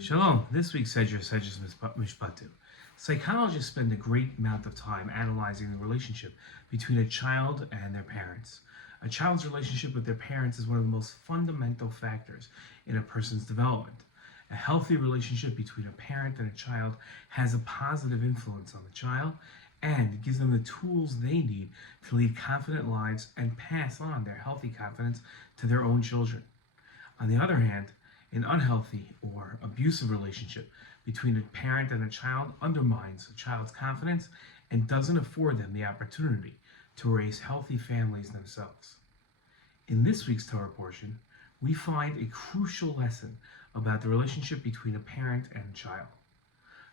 Shalom. This week's Sedra Mishpatim. Psychologists spend a great amount of time analyzing the relationship between a child and their parents. A child's relationship with their parents is one of the most fundamental factors in a person's development. A healthy relationship between a parent and a child has a positive influence on the child and gives them the tools they need to lead confident lives and pass on their healthy confidence to their own children. On the other hand, an unhealthy or abusive relationship between a parent and a child undermines a child's confidence and doesn't afford them the opportunity to raise healthy families themselves. In this week's Torah portion, we find a crucial lesson about the relationship between a parent and a child.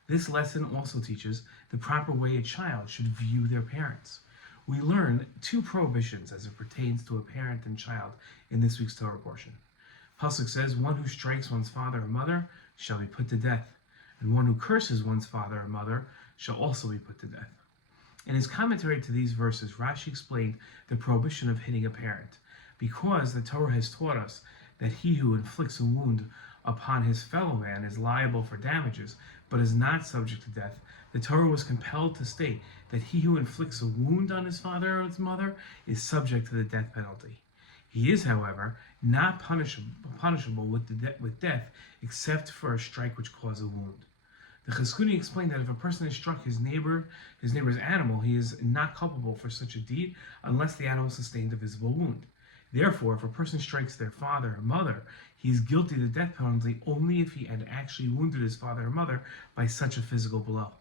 This lesson also teaches the proper way a child should view their parents. We learn two prohibitions as it pertains to a parent and child in this week's Torah portion. Pasuk says, "One who strikes one's father or mother shall be put to death, and one who curses one's father or mother shall also be put to death." In his commentary to these verses, Rashi explained the prohibition of hitting a parent. Because the Torah has taught us that he who inflicts a wound upon his fellow man is liable for damages, but is not subject to death, the Torah was compelled to state that he who inflicts a wound on his father or his mother is subject to the death penalty. He is, however, not punishable with death except for a strike which caused a wound. The Chizkuni explained that if a person has struck his neighbor's animal, he is not culpable for such a deed unless the animal sustained a visible wound. Therefore, if a person strikes their father or mother, he is guilty of the death penalty only if he had actually wounded his father or mother by such a physical blow.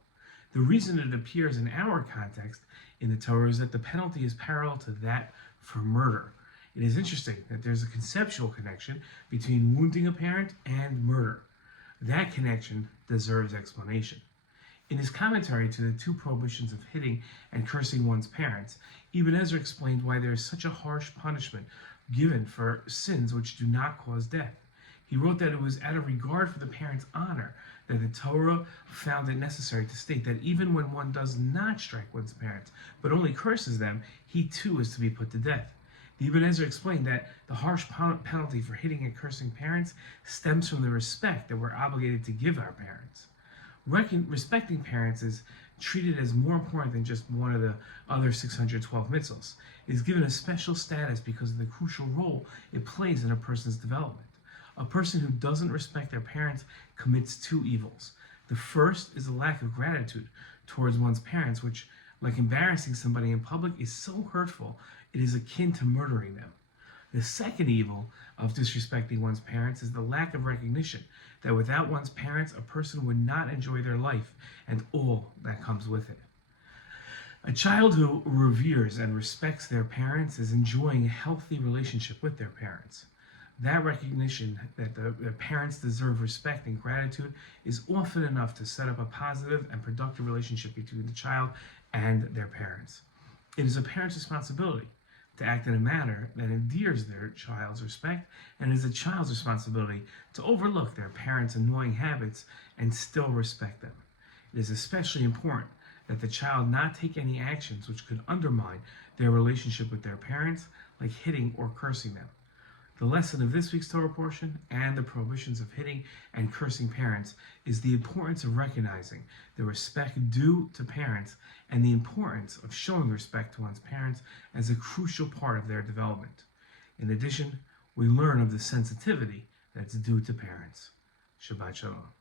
The reason it appears in our context in the Torah is that the penalty is parallel to that for murder. It is interesting that there's a conceptual connection between wounding a parent and murder. That connection deserves explanation. In his commentary to the two prohibitions of hitting and cursing one's parents, Ibn Ezra explained why there is such a harsh punishment given for sins which do not cause death. He wrote that it was out of regard for the parent's honor that the Torah found it necessary to state that even when one does not strike one's parents, but only curses them, he too is to be put to death. The Ibn Ezra explained that the harsh penalty for hitting and cursing parents stems from the respect that we're obligated to give our parents. Respecting parents is treated as more important than just one of the other 612 mitzvahs. It is given a special status because of the crucial role it plays in a person's development. A person who doesn't respect their parents commits two evils. The first is a lack of gratitude towards one's parents, which, like embarrassing somebody in public, is so hurtful it is akin to murdering them. The second evil of disrespecting one's parents is the lack of recognition that without one's parents, a person would not enjoy their life and all that comes with it. A child who reveres and respects their parents is enjoying a healthy relationship with their parents. That recognition that the parents deserve respect and gratitude is often enough to set up a positive and productive relationship between the child and their parents. It is a parent's responsibility to act in a manner that endears their child's respect, and it is a child's responsibility to overlook their parents' annoying habits and still respect them. It is especially important that the child not take any actions which could undermine their relationship with their parents, like hitting or cursing them. The lesson of this week's Torah portion and the prohibitions of hitting and cursing parents is the importance of recognizing the respect due to parents and the importance of showing respect to one's parents as a crucial part of their development. In addition, we learn of the sensitivity that's due to parents. Shabbat Shalom.